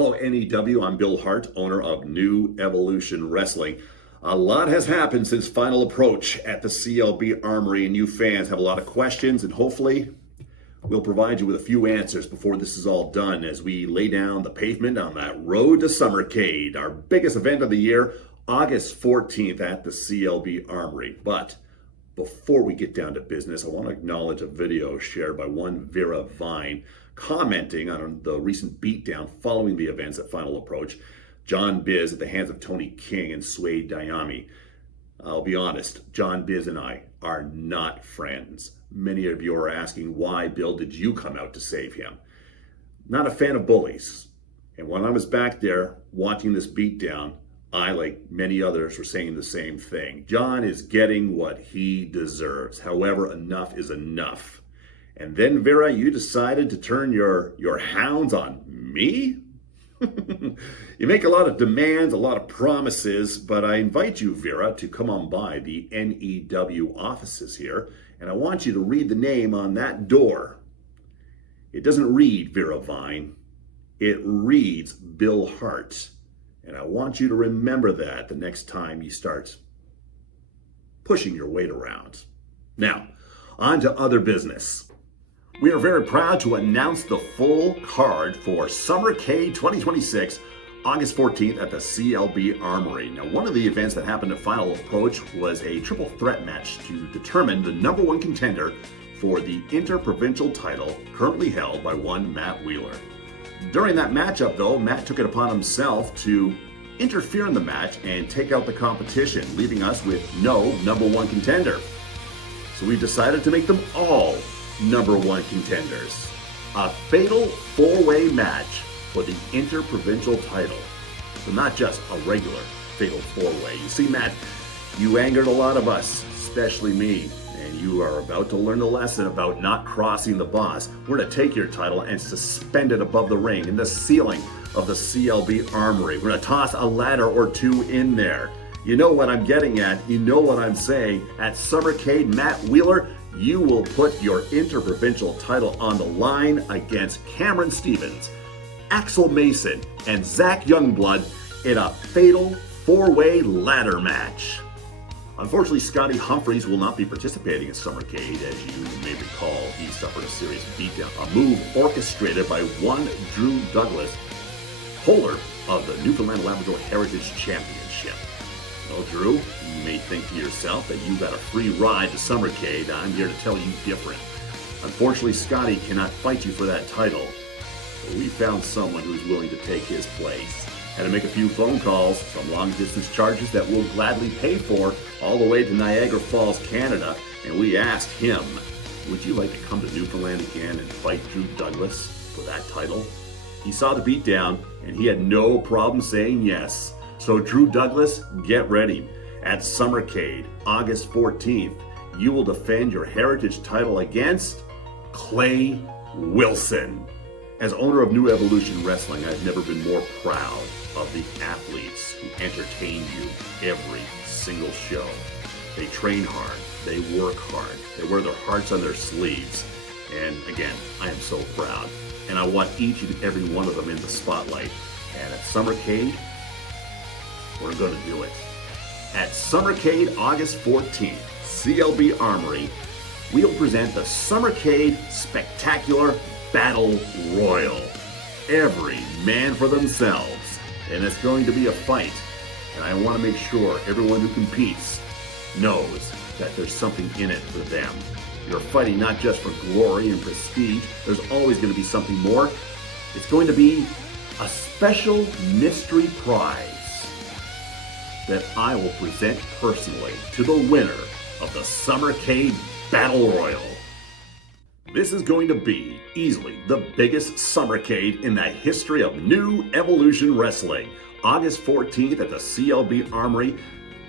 Hello, NEW. I'm Bill Hart, owner of New Evolution Wrestling. A lot has happened since Final Approach at the CLB Armory, and you fans have a lot of questions, and hopefully we'll provide you with a few answers before this is all done as we lay down the pavement on that road to Summercade, our biggest event of the year, August 14th at the CLB Armory. But before we get down to business, I want to acknowledge a video shared by one Vera Vine commenting on the recent beatdown following the events at Final Approach. John Biz at the hands of Tony King and Sway Dayami. I'll be honest, John Biz and I are not friends. Many of you are asking, why, Bill, did you come out to save him? Not a fan of bullies. And when I was back there watching this beatdown, I, like many others, were saying the same thing. John is getting what he deserves. However, enough is enough. And then, Vera, you decided to turn your hounds on me? You make a lot of demands, a lot of promises, but I invite you, Vera, to come on by the NEW offices here, and I want you to read the name on that door. It doesn't read Vera Vine. It reads Bill Hart. And I want you to remember that the next time you start pushing your weight around. Now, on to other business. We are very proud to announce the full card for Summercade 2026, August 14th at the CLB Armory. Now, one of the events that happened at Final Approach was a triple threat match to determine the number one contender for the Interprovincial title, currently held by one Matt Wheeler. During that matchup, though, Matt took it upon himself to interfere in the match and take out the competition, leaving us with no number one contender. So we decided to make them all number one contenders. A fatal four-way match for the Interprovincial title. So not just a regular fatal four-way. You see, Matt, you angered a lot of us, especially me. And you are about to learn the lesson about not crossing the boss. We're to take your title and suspend it above the ring in the ceiling of the CLB Armory. We're going to toss a ladder or two in there. You know what I'm getting at. You know what I'm saying. At Summercade, Matt Wheeler, you will put your Interprovincial title on the line against Cameron Stevens, Axel Mason, and Zach Youngblood in a fatal four-way ladder match. Unfortunately, Scotty Humphreys will not be participating in Summercade. As you may recall, he suffered a serious beatdown, a move orchestrated by one Drew Douglas, holder of the Newfoundland Labrador Heritage Championship. Well, Drew, you may think to yourself that you got a free ride to Summercade. I'm here to tell you different. Unfortunately, Scotty cannot fight you for that title, but we found someone who's willing to take his place. Had to make a few phone calls, some long-distance charges that we'll gladly pay for, all the way to Niagara Falls, Canada, and we asked him, would you like to come to Newfoundland again and fight Drew Douglas for that title? He saw the beatdown, and he had no problem saying yes. So Drew Douglas, get ready. At Summercade, August 14th, you will defend your heritage title against Clay Wilson. As owner of New Evolution Wrestling, I've never been more proud of the athletes who entertain you every single show. They train hard, they work hard, they wear their hearts on their sleeves. And again, I am so proud. And I want each and every one of them in the spotlight. And at Summercade, we're going to do it. At Summercade, August 14th, CLB Armory, we'll present the Summercade Spectacular Battle Royal. Every man for themselves. And it's going to be a fight. And I want to make sure everyone who competes knows that there's something in it for them. You're fighting not just for glory and prestige. There's always going to be something more. It's going to be a special mystery prize that I will present personally to the winner of the Summercade Battle Royal. This is going to be easily the biggest Summercade in the history of New Evolution Wrestling. August 14th at the CLB Armory.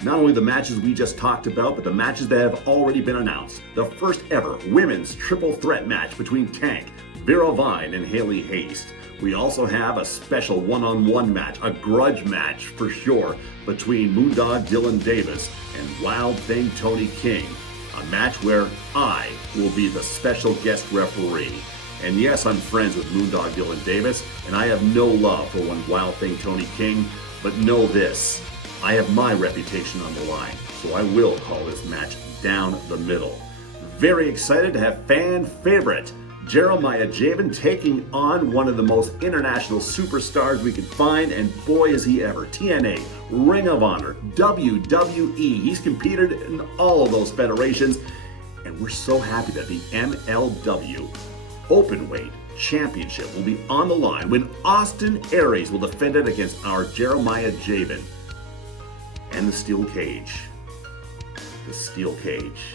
Not only the matches we just talked about, but the matches that have already been announced. The first ever women's triple threat match between Tank, Vera Vine, and Haley Haste. We also have a special one-on-one match, a grudge match for sure, between Moondog Dylan Davis and Wild Thing Tony King. A match where I will be the special guest referee. And yes, I'm friends with Moondog Dylan Davis, and I have no love for one Wild Thing Tony King, but know this, I have my reputation on the line, so I will call this match down the middle. Very excited to have fan favorite Jeremiah Javen taking on one of the most international superstars we could find, and boy is he ever. TNA, Ring of Honor, WWE, he's competed in all of those federations, and we're so happy that the MLW Openweight Championship will be on the line when Austin Aries will defend it against our Jeremiah Javen. And the steel cage. The steel cage.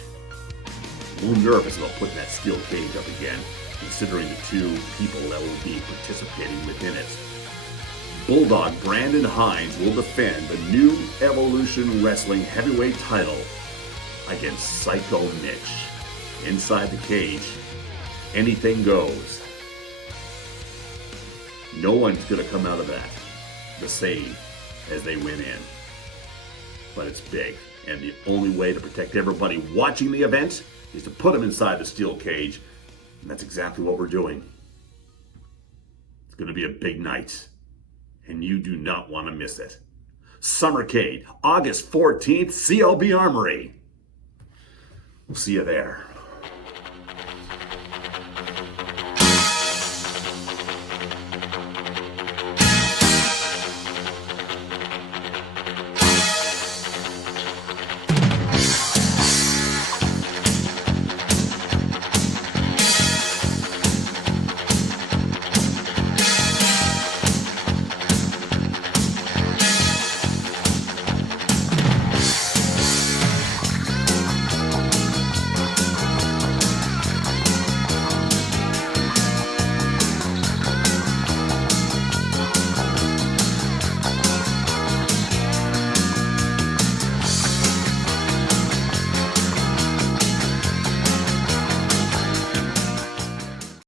A little nervous about putting that steel cage up again, considering the two people that will be participating within it. Bulldog Brandon Hines will defend the new Evolution Wrestling Heavyweight title against Psycho Mitch. Inside the cage, anything goes. No one's going to come out of that the same as they went in. But it's big, and the only way to protect everybody watching the event is to put them inside the steel cage, and that's exactly what we're doing. It's going to be a big night, and you do not want to miss it. Summercade, August 14th, CLB Armory. We'll see you there.